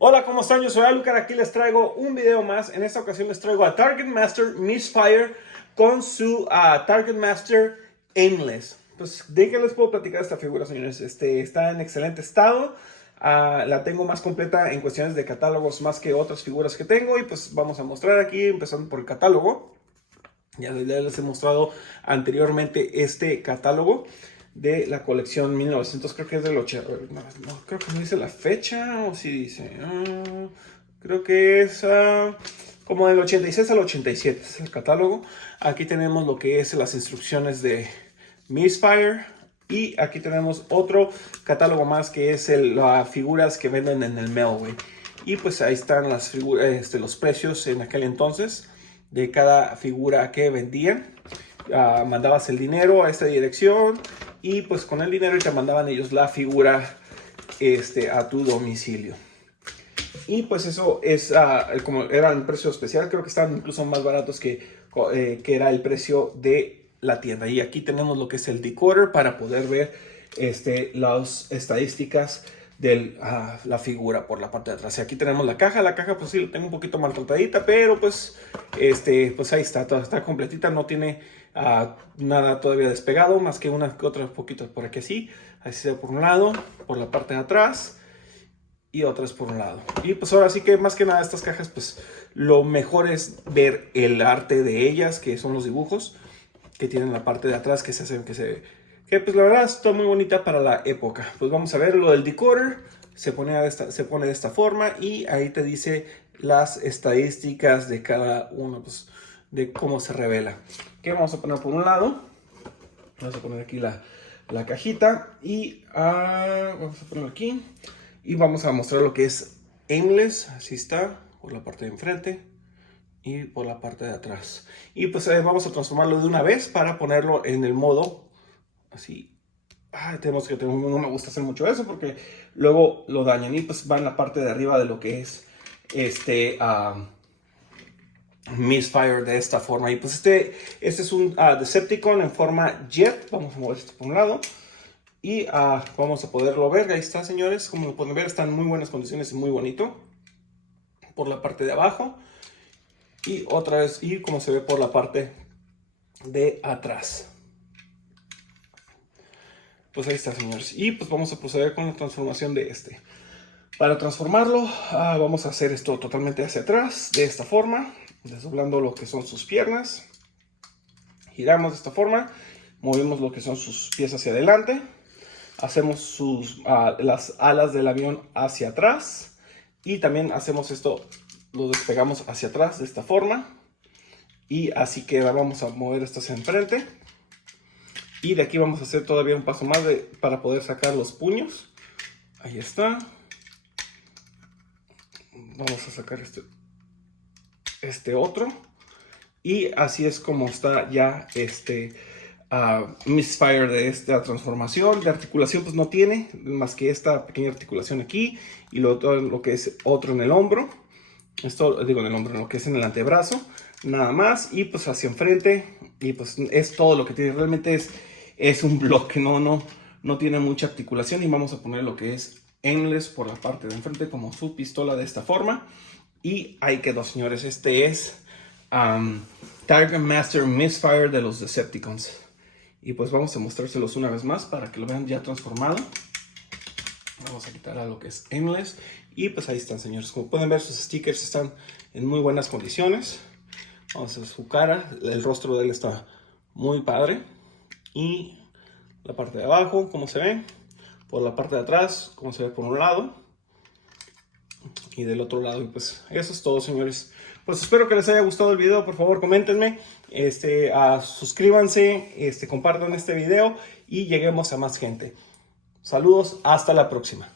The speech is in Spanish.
Hola, ¿cómo están? Yo soy Alucard, aquí les traigo un video más. En esta ocasión les traigo a Target Master Misfire con su Target Master Aimless. Pues, ¿de qué les puedo platicar esta figura, señores? Está en excelente estado. La tengo más completa en cuestiones de catálogos más que otras figuras que tengo. Y pues vamos a mostrar aquí, empezando por el catálogo. Ya les he mostrado anteriormente este catálogo de la colección 1900, creo que es del 80, no, creo que no dice la fecha, o si dice, creo que es como del 86 al 87, es el catálogo. Aquí tenemos lo que es las instrucciones de Misfire, y aquí tenemos otro catálogo más que es las figuras que venden en el Melway. Y pues ahí están las figuras, los precios en aquel entonces de cada figura que vendían. Mandabas el dinero a esta dirección y pues con el dinero te mandaban ellos la figura a tu domicilio. Y pues eso es como era el precio especial, creo que estaban incluso más baratos que era el precio de la tienda. Y aquí tenemos lo que es el decoder para poder ver las estadísticas de la figura por la parte de atrás. Y aquí tenemos la caja pues sí la tengo un poquito maltratadita, pero pues pues ahí está, toda está completita, no tiene nada todavía despegado, más que unas que otras poquitas por aquí así sea por un lado, por la parte de atrás y otras por un lado. Y pues ahora sí que más que nada estas cajas, pues lo mejor es ver el arte de ellas, que son los dibujos que tienen la parte de atrás, que se hacen que pues la verdad está muy bonita para la época. Pues vamos a ver lo del decoder. Se pone de esta forma y ahí te dice las estadísticas de cada uno, pues de cómo se revela. Que vamos a poner por un lado. Vamos a poner aquí la cajita y vamos a ponerlo aquí. Y vamos a mostrar lo que es Aimless. Así está, por la parte de enfrente y por la parte de atrás. Y pues vamos a transformarlo de una vez para ponerlo en el modo así. No me gusta hacer mucho eso porque luego lo dañan. Y pues va en la parte de arriba de lo que es Misfire de esta forma. Y pues este es un Decepticon en forma jet. Vamos a mover esto por un lado y vamos a poderlo ver. Ahí está, señores, como lo pueden ver, está en muy buenas condiciones y muy bonito por la parte de abajo. Y otra vez, y como se ve por la parte de atrás. Pues ahí está, señores. Y pues vamos a proceder con la transformación de Para transformarlo, vamos a hacer esto totalmente hacia atrás, de esta forma, desdoblando lo que son sus piernas. Giramos de esta forma, movemos lo que son sus pies hacia adelante. Hacemos las alas del avión hacia atrás. Y también hacemos esto, lo despegamos hacia atrás de esta forma. Y así queda. Vamos a mover esto hacia enfrente. Y de aquí vamos a hacer todavía un paso más para poder sacar los puños. Ahí está. Vamos a sacar este otro. Y así es como está ya Misfire de esta transformación. De articulación pues no tiene más que esta pequeña articulación aquí. Y todo lo que es otro en el hombro. Esto digo en el hombro, lo que es en el antebrazo. Nada más. Y pues hacia enfrente. Y pues es todo lo que tiene. Realmente es un bloque, no tiene mucha articulación. Y vamos a poner lo que es Aimless por la parte de enfrente como su pistola de esta forma. Y ahí quedó, señores. Este es Target Master Misfire de los Decepticons. Y pues vamos a mostrárselos una vez más para que lo vean ya transformado. Vamos a quitar a lo que es Aimless. Y pues ahí están, señores. Como pueden ver, sus stickers están en muy buenas condiciones. Vamos a ver su cara. El rostro de él está muy padre. Y la parte de abajo, como se ve. Por la parte de atrás, como se ve por un lado. Y del otro lado. Y pues eso es todo, señores. Pues espero que les haya gustado el video. Por favor, coméntenme. Suscríbanse. Compartan este video. Y lleguemos a más gente. Saludos. Hasta la próxima.